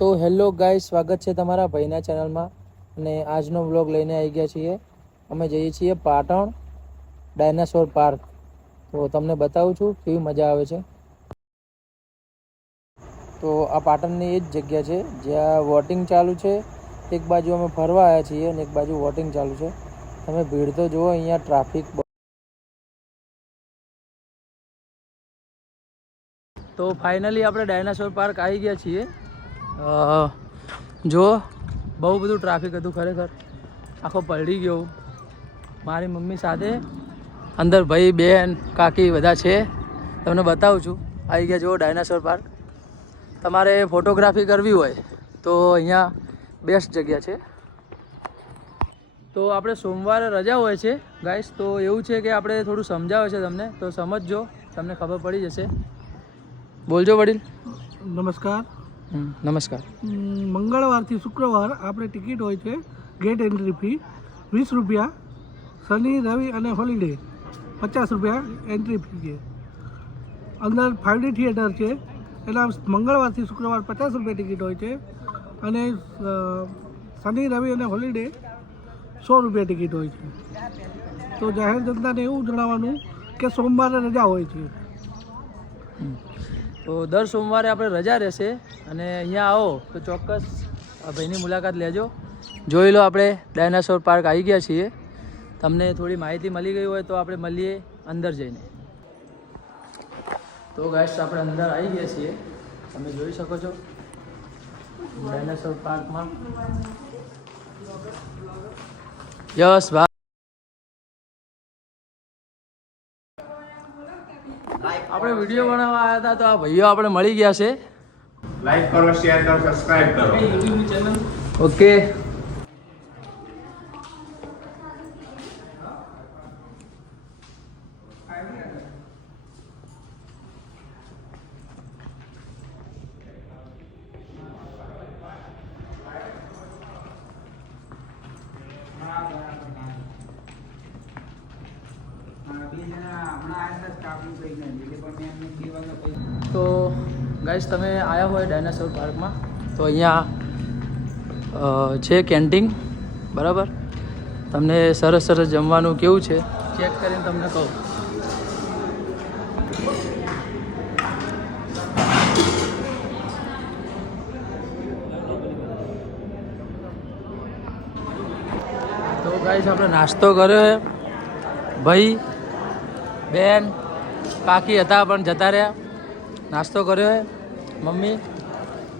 તો hello guys, સ્વાગત છે તમારા ભાઈના ચેનલમાં. અને આજનો વ્લોગ લઈને આવી ગયા છીએ. અમે જઈએ છીએ પાટણ ડાયનાસોર પાર્ક. તો તમને બતાવું છું કેવી મજા આવે છે. તો આ પાટણની એ જ જગ્યા છે જ્યાં વોટિંગ ચાલુ છે. એક બાજુ અમે ફરવા આવ્યા છીએ અને એક બાજુ વોટિંગ ચાલુ છે. તમે ભીડ તો જુઓ, અહીંયા ટ્રાફિક. તો ફાઇનલી આપણે ડાયનાસોર પાર્ક આવી ગયા છીએ. જો બહુ બધું ટ્રાફિક હતું, ખરેખર આખો પલળી ગયો. મારી મમ્મી સાથે અંદર ભાઈ બેન કાકી બધા છે. તમને બતાવું છું. આવી ગયા જુઓ ડાયનાસોર પાર્ક. તમારે ફોટોગ્રાફી કરવી હોય તો અહીંયા બેસ્ટ જગ્યા છે. તો આપણે સોમવારે રજા હોય છે ગાઈસ. તો એવું છે કે આપણે થોડું સમજાવે છે તમને, તો સમજજો, તમને ખબર પડી જશે. બોલજો વડીલ. નમસ્કાર. નમસ્કાર. મંગળવારથી શુક્રવાર આપણે ટિકિટ હોય છે. ગેટ એન્ટ્રી ફી 20 રૂપિયા. શનિ રવિ અને હોલિડે 50 રૂપિયા એન્ટ્રી ફી છે. અંદર 5D થિયેટર છે. એના મંગળવારથી શુક્રવાર 50 રૂપિયા ટિકિટ હોય છે. અને શનિ રવિ અને હોલિડે 100 રૂપિયા ટિકિટ હોય છે. તો જાહેર જનતાને એવું જણાવવાનું કે સોમવારે રજા હોય છે. તો દર સોમવારે આપણે રજા રહેશે. અને અહીંયા આવો તો ચોક્કસ ભાઈની મુલાકાત લેજો. જોઈ લો, આપણે ડાયનાસોર પાર્ક આવી ગયા છીએ. તમને થોડી માહિતી મળી ગઈ હોય તો આપણે મળીએ અંદર જઈને. તો ગાઈસ, આપણે અંદર આવી ગયા છીએ. તમે જોઈ શકો છો ડાયનાસોર પાર્કમાં. યસ ભાઈ, આપણે વિડીયો બનાવવા આવ્યા હતા તો આ ભાઈઓ આપણે મળી ગયા છે. લાઈક કરો, શેર કરો, સબસ્ક્રાઇબ કરો. ઓકે. તો ગાઈસ, તમે આવ્યા હોય ડાયનાસોર પાર્કમાં તો અહીંયા છે કેન્ટીન, બરાબર. તમને સરસ સરસ જમવાનું કેવું છે ચેક કરીને તમને કહું. તો ગાઈસ, આપણે નાસ્તો કર્યો છે. ભાઈ બેન કાકી હતા પણ જતા રહ્યા. નાસ્તો કર્યો છે. મમ્મી,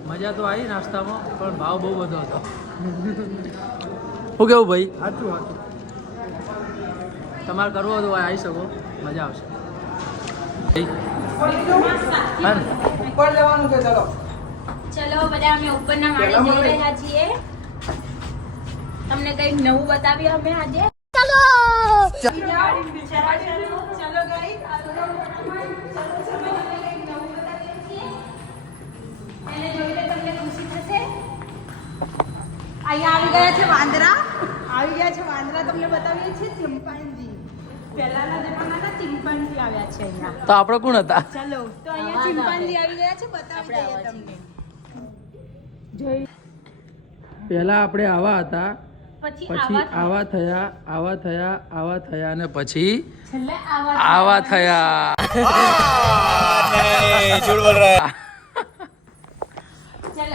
મજા તો આવી નાસ્તામાં, પણ ભાવ બહુ બધો હતો. શું કેવું ભાઈ? સાચું સાચું. તમારે કરવો તો આવી શકો, મજા આવશે. ઉપર જવાનું છે. ચલો ચલો બધા અમે ઉપરના માળે જઈ રહ્યા છીએ. તમને કંઈક નવું બતાવીએ અમે આજે. ચલો ગાઈસ, એને જોઈને તમને ખુશી થશે. અહીંયા આવી ગયા છે વાંદરા. તમને બતાવીએ છીએ ચિમ્પાન્જી. પહેલાના જમાનાના ચિમ્પાન્જી આવ્યા છે અહીંયા. તો આપણે કોણ હતા? ચલો, તો અહીંયા ચિમ્પાન્જી આવી ગયા છે, બતાવી દઈએ તમને. જોઈ. પહેલા આપણે આવા હતા, પછી પછી આવા થયા, આવા થયા, આવા થયા, અને પછી છેલ્લે આવા થયા.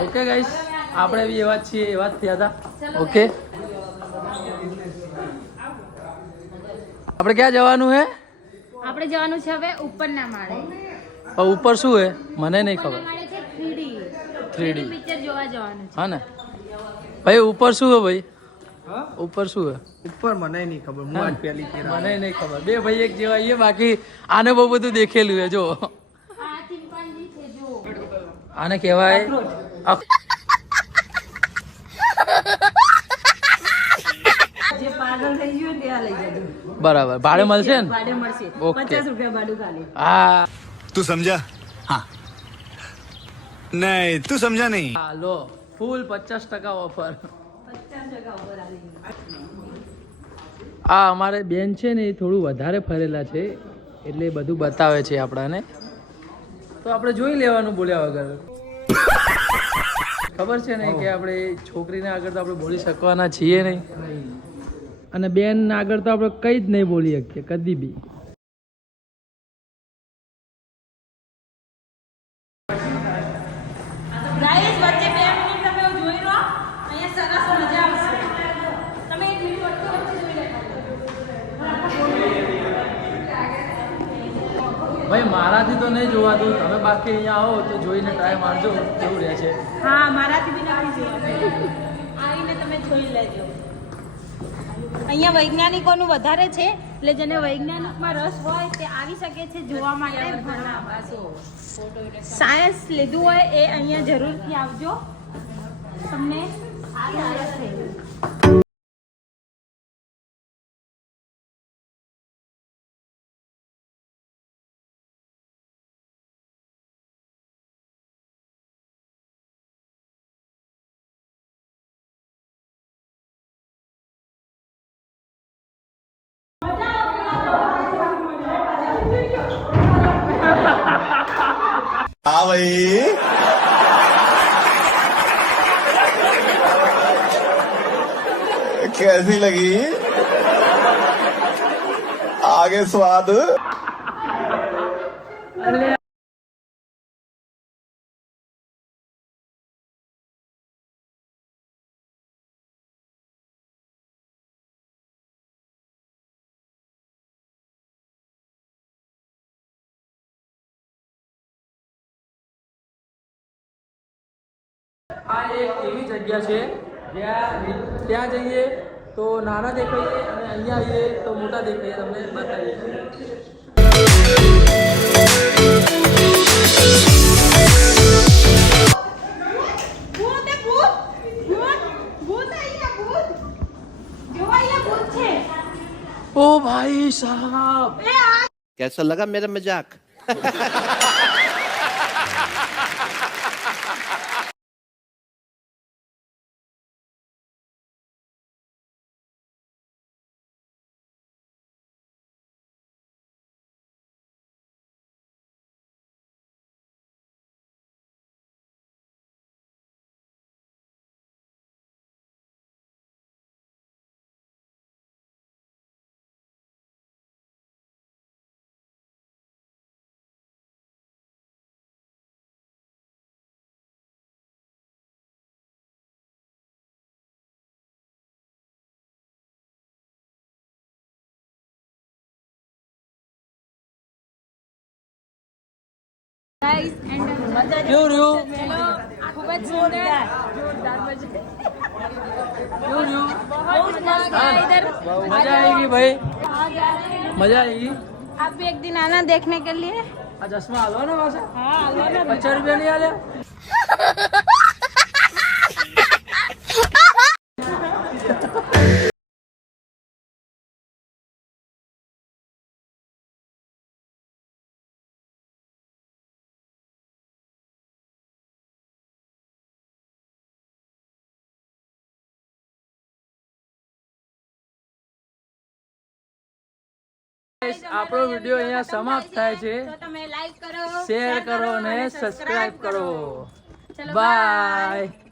ઓકે ગાઈસ, આપણે બી એવા જ છીએ, એવા જ થયા હતા. ઓકે, આપણે ક્યાં જવાનું હે? આપણે જવાનું છે હવે ઉપરના માળે. ઉપર શું હે મને નહીં ખબર. ઉપરના માળે છે 3D પિક્ચર જોવા જવાનું છે. હા ને ભાઈ, ઉપર શું હે ભાઈ? ઉપર શું હે? ઉપર મને નહીં ખબર. હું આજ પહેલી ફેર આવ્યો. મને નહીં ખબર. બે ભાઈ એક જેવા છીએ, બાકી આને બહુ બધું દેખેલું હે. જો આ ચિમ્પાન્જી છે, જો. આને કહેવાય જે પાગલ થઈ ગયું ત્યાં લઈ જજો. બરાબર. ભાડે મળશે ને? ભાડે મળશે. ઓકે. 50 રૂપિયા ભાડું ખાલી. હા. तू समझा? हाँ नहीं तू समझा नहीं. હા, લો, ફૂલ 50% ઓફર. 50% ઉપર આવી આ અમારે બેન છે ને, એ થોડું વધારે ફરેલા છે, એટલે બધું બતાવે છે આપણાને. તો આપણે જોઈ લેવાનું બોલ્યા વગર. ખબર છે ને કે આપણે છોકરીને આગળ તો આપણે બોલી શકવાના છીએ નહીં, અને બેન આગળ તો આપણે કંઈ જ નહીં બોલી શકીએ કદી બી. ગાઈસ વચ્ચે 2 મિનિટ તમે જોઈ લો, અહીંયા સરસ મજા આવશે. તમે 1 મિનિટ વચ્ચે જોઈ લેજો. ભાઈ મારાથી તો નહીં જોવાતું, તમે બાકી અહીંયા આવો તો જોઈને ટ્રાય મારજો કેવું રહે છે. હા, મારાથી બી નથી જોવાનું. આવીને તમે જોઈ લેજો. અહીંયા વૈજ્ઞાનિકોનું વધારે છે, એટલે જેને વૈજ્ઞાનિકમાં રસ હોય તે આવી શકે છે જોવા માટે. સાયન્સ લીધું હોય એ અહીંયા જરૂરથી આવજો, તમને સારું રહેશે. हाँ भाई कैसी लगी आगे स्वाद આ એક એવી જગ્યા છે જ્યાં ત્યાં જઈએ તો નાના દેખાઈએ અને અહીંયા આવીએ તો મોટા દેખાઈએ, તમને બતાવીએ. ભૂત એ ભૂત, ભૂત, ભૂત અહીંયા ભૂત. જો અહીંયા ભૂત છે. ઓ ભાઈ સાहब, એ આ कैसा लगा मेरा मजाक? ગાઈસ એન્ડ મજા કેવું રહ્યું? ચલો ખૂબ જ સુંદર જોરદાર મજા કેવું રહ્યું? બહુ જ મસ્ત है इधर मजा आएगी भाई, मजा आएगी. आप भी एक दिन आना देखने के लिए. આ ચશ્મા હાલવાના પાછા हाँ लो ना. 50 રૂપિયા નહીં હાલ્યા? આપણો વિડીયો અહીંયા સમાપ્ત થાય છે. તો તમે લાઈક કરો, શેર કરો અને સબસ્ક્રાઇબ કરો. ચલો બાય.